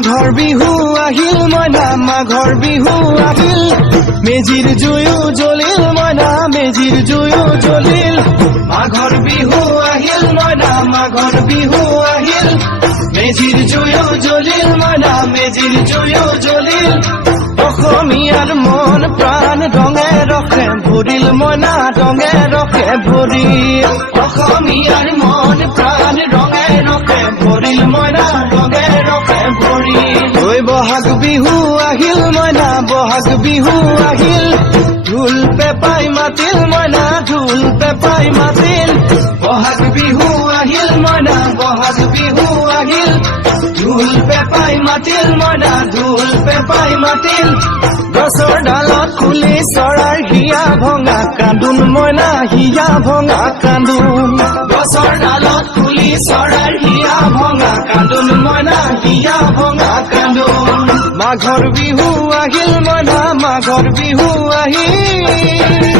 মাঘৰ বিহু আহিল মইনা মাঘৰ বিহু আহিল মেজিৰ জুয়ো জ্বলিল মইনা মেজিৰ জুয়ো জ্বলিল মাঘৰ বিহু আহিল মইনা মাঘৰ বিহু আহিল মেজিৰ জুয়ো জ্বলিল মইনা মেজিৰ জুয়ো জ্বলিল অসমীয়াৰ মন প্ৰাণ ৰঙে ৰখে ভৰিল মইনা ৰঙে ৰখে ভৰিল অসমীয়াৰ মন প্ৰাণ ৰঙে ৰখে ভৰিল মইনা ৰঙে ৰখে ভৰিল ঐ বহাগ বিহু আহিল মইনা বহাগ বিহু আহিল ঢোল পেপাই মাতিল মইনা ঢোল পেপাই মাতিল বহাগ বিহু আহিল মইনা বহাগ বিহু আহিল ঢোল পেপাই মাতিল মইনা ঢোল পেপাই মাতিল গছৰ ডালত খুলি চৰাইৰ হিয়া ভঙা কান্দোন মইনা হিয়া ভঙা কান্দোন গছৰ ডালত খুলি চৰাইৰ হিয়া ভঙা কান্দোন মইনা হিয়া ভঙা কান্দোন মাঘৰ বিহু আহিল মইনা মাঘৰ বিহু আহিল